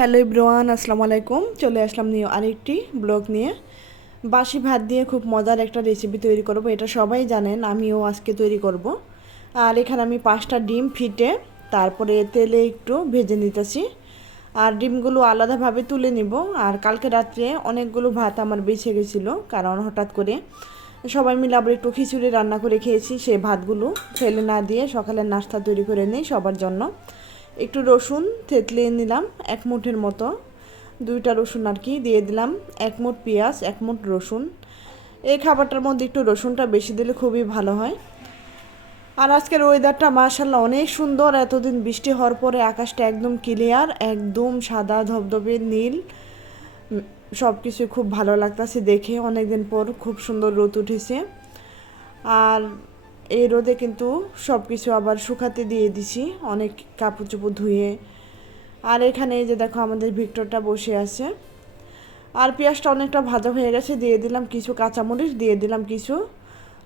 Hello ইব্রোয়ান আসসালামু আলাইকুম। চলে আসলাম নিয়ে আরেকটি ব্লগ নিয়ে। বাসি ভাত দিয়ে খুব মজার একটা রেসিপি তৈরি করব, এটা সবাই জানেন, আমিও আজকে তৈরি করব। আর এখানে আমি পাঁচটা ডিম ফিটে, তারপরে তেলে একটু ভেজে নিতেছি। আর ডিমগুলো আলাদাভাবে তুলে নিব। আর কালকে রাত্রে অনেকগুলো ভাত আমার বেছে গেছিল, কারণ হঠাৎ করে সবাই মিলে আবার একটু খিচুড়ি রান্না করে খেয়েছি সেই ভাতগুলো ফেলে না দিয়ে সকালের নাস্তা তৈরি করে নিই সবার জন্য। একটু রসুন থেতলিয়ে নিলাম, এক মুঠের মতো। দুইটা রসুন আর কি দিয়ে দিলাম, এক মুঠ পেঁয়াজ, এক মুঠ রসুন। এই খাবারটার মধ্যে একটু রসুনটা বেশি দিলে খুবই ভালো হয়। আর আজকের ওয়েদারটা মার্শাল্লাহ অনেক সুন্দর, এতদিন বৃষ্টি হওয়ার পরে আকাশটা একদম ক্লিয়ার একদম সাদা, ধবধবে, নীল। সব কিছু খুব ভালো লাগতেছে দেখে, অনেকদিন পর খুব সুন্দর রোদ উঠেছে। আর এই রোদে কিন্তু সব কিছু আবার শুকাতে দিয়ে দিছি, অনেক কাপড় চোপড় ধুয়ে। আর এখানে এই যে দেখো আমাদের ভিক্টরটা বসে আছে। আর পেঁয়াজটা অনেকটা ভাজা হয়ে গেছে, দিয়ে দিলাম কিছু কাঁচামরিচ, দিয়ে দিলাম কিছু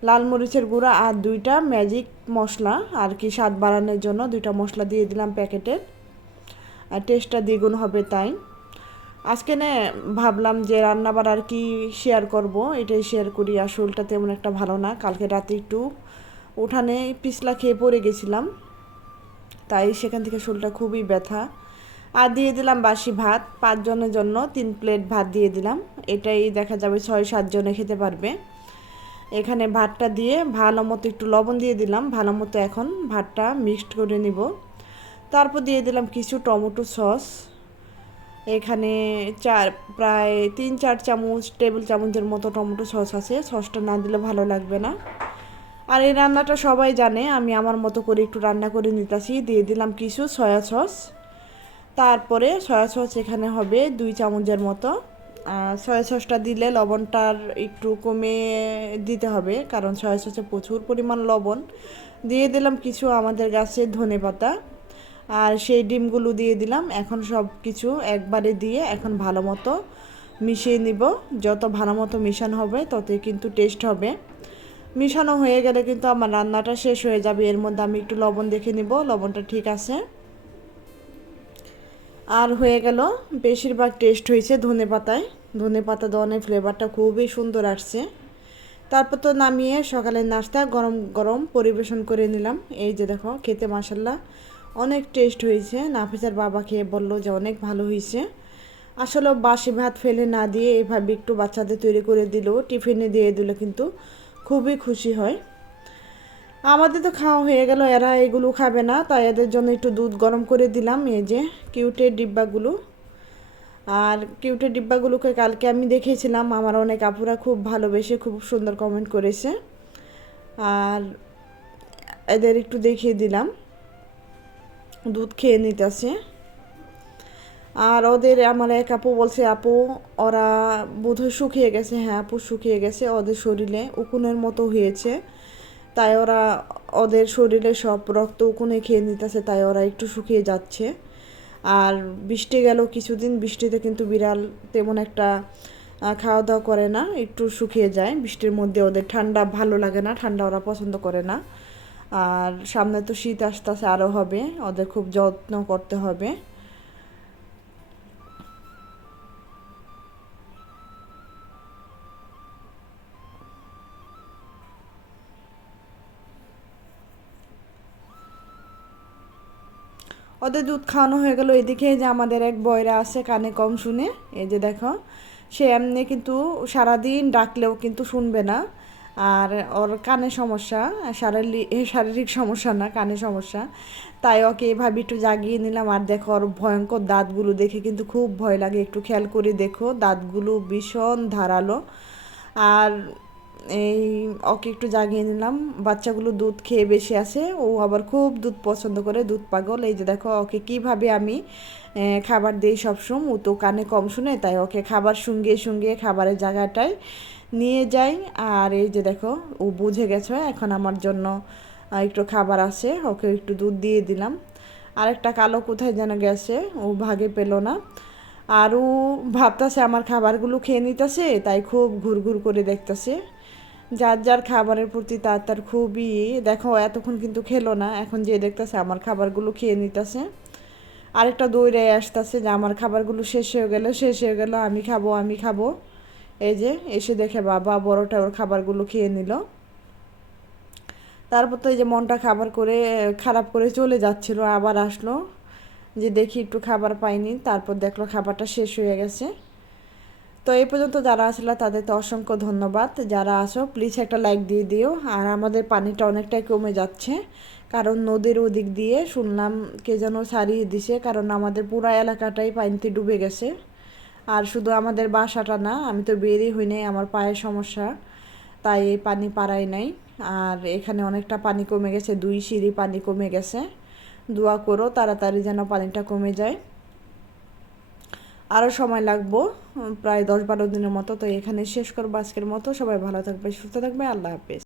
লাল মরিচের গুঁড়া আর দুইটা ম্যাজিক মশলা। আর কি স্বাদ বাড়ানোর জন্য দুইটা মশলা দিয়ে দিলাম প্যাকেটের আর টেস্টটা দ্বিগুণ হবে তাই। আজকে না ভাবলাম যে রান্নাবার আর কি শেয়ার করব, এটাই শেয়ার করি। আর শোলটা তেমন একটা ভালো না, কালকে রাতে একটু উঠানে পিছলা খেয়ে পড়ে গেছিলাম। তাই সেখান থেকে শোলটা খুবই ব্যথা। আর দিয়ে দিলাম বাসি ভাত পাঁচজনের জন্য তিন প্লেট ভাত দিয়ে দিলাম। এটাই দেখা যাবে ছয় সাতজনে খেতে পারবে। এখানে ভাতটা দিয়ে ভালো মতো একটু লবণ দিয়ে দিলাম। ভালো মতো এখন ভাতটা মিক্সড করে নিব। তারপর দিয়ে দিলাম কিছু টমেটো সস। এখানে চার, প্রায় তিন, চার চামচ টেবিল চামচের মতো টমেটো সস আছে। সসটা না দিলে ভালো লাগবে না। আর এই রান্নাটা সবাই জানে, আমি আমার মতো করে একটু রান্না করে নিতেছি। দিয়ে দিলাম কিছু সয়া সস। তারপরে সয়া সস এখানে হবে দুই চামচের মতো। সয়া সসটা দিলে লবণটার একটু কমে দিতে হবে, কারণ সয়া সসে প্রচুর পরিমাণ লবণ। দিয়ে দিলাম কিছু আমাদের গাছের ধনে পাতা। আর সেই ডিমগুলো দিয়ে দিলাম। এখন সব কিছু একবারে দিয়ে এখন ভালো মতো মিশিয়ে নিব। যত ভালো মতো মিশানো হবে, ততই কিন্তু টেস্ট হবে। মিশানো হয়ে গেলে কিন্তু আমার রান্নাটা শেষ হয়ে যাবে। এর মধ্যে আমি একটু লবণ দেখে নিব, লবণটা ঠিক আছে। আর হয়ে গেল, বেশিরভাগ টেস্ট হয়েছে ধনে পাতায়। ধনে পাতা দনের ফ্লেভারটা খুবই সুন্দর আসছে। তারপর তো নামিয়ে সকালের নাস্তা গরম গরম পরিবেশন করে নিলাম। এই যে দেখো, খেতে মাসাল্লাহ অনেক টেস্ট হয়েছে। নাফিসার বাবা খেয়ে বলল যে অনেক ভালো হয়েছে। আসলে বাসি ভাত ফেলে না দিয়ে এভাবে একটু বাচ্চাদের তৈরি করে দিল, টিফিনে দিয়ে দিল কিন্তু খুবই খুশি হয়। আমাদের তো খাওয়া হয়ে গেল, এরা এগুলো খাবে না, তাই এদের জন্য একটু দুধ গরম করে দিলাম, এই যে কিউটের ডিব্বাগুলো। আর কিউটের ডিব্বাগুলোকে কালকে আমি দেখেছিলাম, আমার অনেক আপুরা খুব ভালোবেসে খুব সুন্দর কমেন্ট করেছে। আর এদের একটু দেখিয়ে দিলাম। দুধ খেয়ে নিতেছে। আর ওদের আমার এক আপু বলছে, আপু, ওরা বোধহয় শুকিয়ে গেছে। হ্যাঁ আপু শুকিয়ে গেছে ওদের শরীরে, উকুনের মতো হয়েছে। তাই ওরা ওদের শরীরে সব রক্ত উকুনে খেয়ে নিতেছে, তাই ওরা একটু শুকিয়ে যাচ্ছে। আর বৃষ্টি গেল কিছুদিন, বৃষ্টিতে কিন্তু বিড়াল তেমন একটা খাওয়া দাওয়া করে না, একটু শুকিয়ে যায়। বৃষ্টির মধ্যে ওদের ঠান্ডা ভালো লাগে না, ঠান্ডা ওরা পছন্দ করে না। আর সামনে তো শীত আসতে আসতে আরও হবে, ওদের খুব যত্ন করতে হবে। ওদের দুধ খাওয়ানো হয়ে গেল এদিকে যে আমাদের এক বয়রা আছে, কানে কম শুনে। এই যে দেখো, সে এমনি কিন্তু সারাদিন ডাকলেও কিন্তু শুনবে না। আর ওর কানে সমস্যা শারীরিক শারীরিক সমস্যা না, কানে সমস্যা। তাই ওকে এভাবে একটু জাগিয়ে নিলাম। আর দেখো, ওর ভয়ঙ্কর দাঁতগুলো দেখে কিন্তু খুব ভয় লাগে। একটু খেয়াল করে দেখো, দাঁতগুলো ভীষণ ধারালো। আর এই ওকে একটু জাগিয়ে নিলাম। বাচ্চাগুলো দুধ খেয়ে বেশি আছে, ও আবার খুব দুধ পছন্দ করে, দুধ পাগল। এই যে দেখো, ওকে কীভাবে আমি খাবার দিই সবসময়, ও তো কানে কম শুনে, তাই ওকে খাবার সঙ্গে সঙ্গে খাবারের জায়গাটায় নিয়ে যাই। আর এই যে দেখো, ও বুঝে গেছে, এখন আমার জন্য একটু খাবার আছে, ওকে একটু দুধ দিয়ে দিলাম। আরেকটা কালো কোথায় যেন গেছে, ও ভাগে পেল না। আর ও ভাবতেছে, আমার খাবারগুলো খেয়ে নিতেছে, তাই খুব ঘুরঘুর করে দেখতেছে। যার যার খাবারের প্রতি তার তার খুবই দেখো, এতক্ষণ কিন্তু খেলো না, এখন যে দেখতেছে আমার খাবারগুলো খেয়ে নিতেছে। আরেকটা দৌড়ে আসতেছে যে আমার খাবারগুলো শেষ হয়ে গেলে, শেষ হয়ে গেল, আমি খাব আমি খাব। এই যে এসে দেখে বাবা বড়টা ওর খাবারগুলো খেয়ে নিল। তারপর তো এই যে মনটা খাবার করে, খারাপ করে চলে যাচ্ছিল, আবার আসলো। যে দেখি একটু খাবার পাইনি, তারপর দেখল খাবারটা শেষ হয়ে গেছে। তো এই পর্যন্ত যারা আসলে তাদের তো অসংখ্য ধন্যবাদ। যারা আসো প্লিজ একটা লাইক দিয়ে দিও। আর আমাদের পানিটা অনেকটাই কমে যাচ্ছে। কারণ নদীর ওদিক দিয়ে শুনলাম কে যেন সারিয়ে দিছে, কারণ আমাদের পুরো এলাকাটাই পানিতে ডুবে গেছে। আর শুধু আমাদের বাসাটা না, আমি তো বেরই হই নাই, আমার পায়ের সমস্যা। তাই এই পানি পারাই নাই। আর এখানে অনেকটা পানি কমে গেছে, দুই সিঁড়ি পানি কমে গেছে। দোয়া করো, তাড়াতাড়ি যেন পানিটা কমে যায়। আরও সময় লাগবো, প্রায় দশ বারো দিনের মতো, তো এখানে শেষ করব আজকের মতো। সবাই ভালো থাকবে, সুস্থ থাকবে, আল্লাহ হাফিজ।